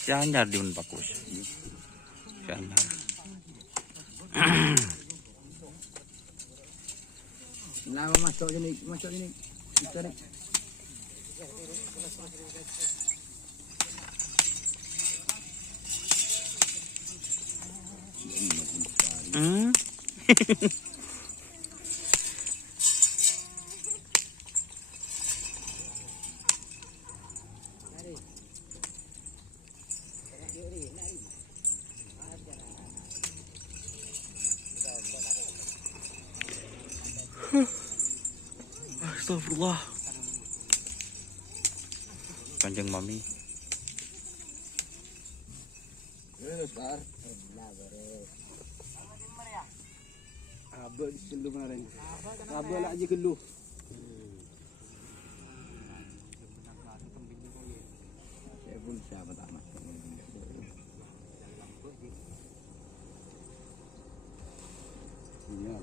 Si Anyar di mana bagus. Si Anyar. Lama masuk sini. Kita ni. Astagfirullah. Kanjeng Mami. Abah di selu kemarin. Abah lah aja geluh. Saya pun siapa tak nak. Sinyal.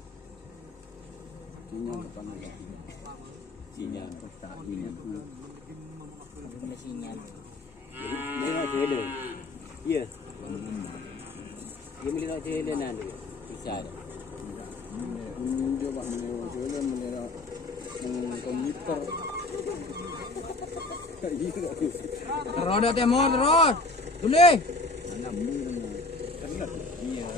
Sinyal depan ni. Sinyal tak sinyal. Ada sinyal. Dia nak trailer. Ya. Dia melihat trailer nanti. Bisa ada. Dia buat trailer melihat komputer. Terus dah temo terus. Boleh. Mana mungkin. Iya.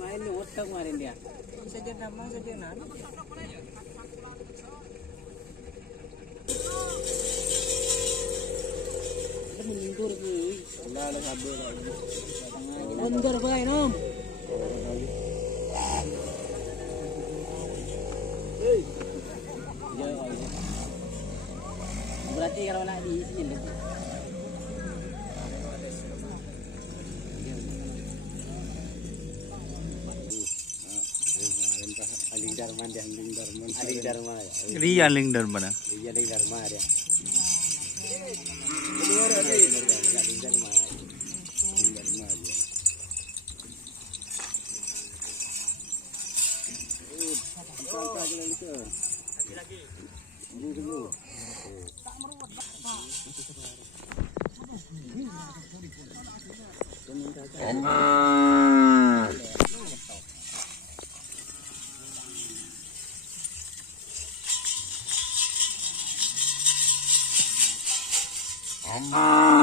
Main ni otak kemarin dia. Saja nama saja nan. Mundur ke? Lah sabar lah. Mundur baik nom. Ya. Berarti kalau nak di sini. Aling Dharma dia, Aling Dharma ya. Ria Aling Dharma mana? Iya Aling Dharma dia. Aling Dharma. Aling Dharma dia. Lagi. Ah.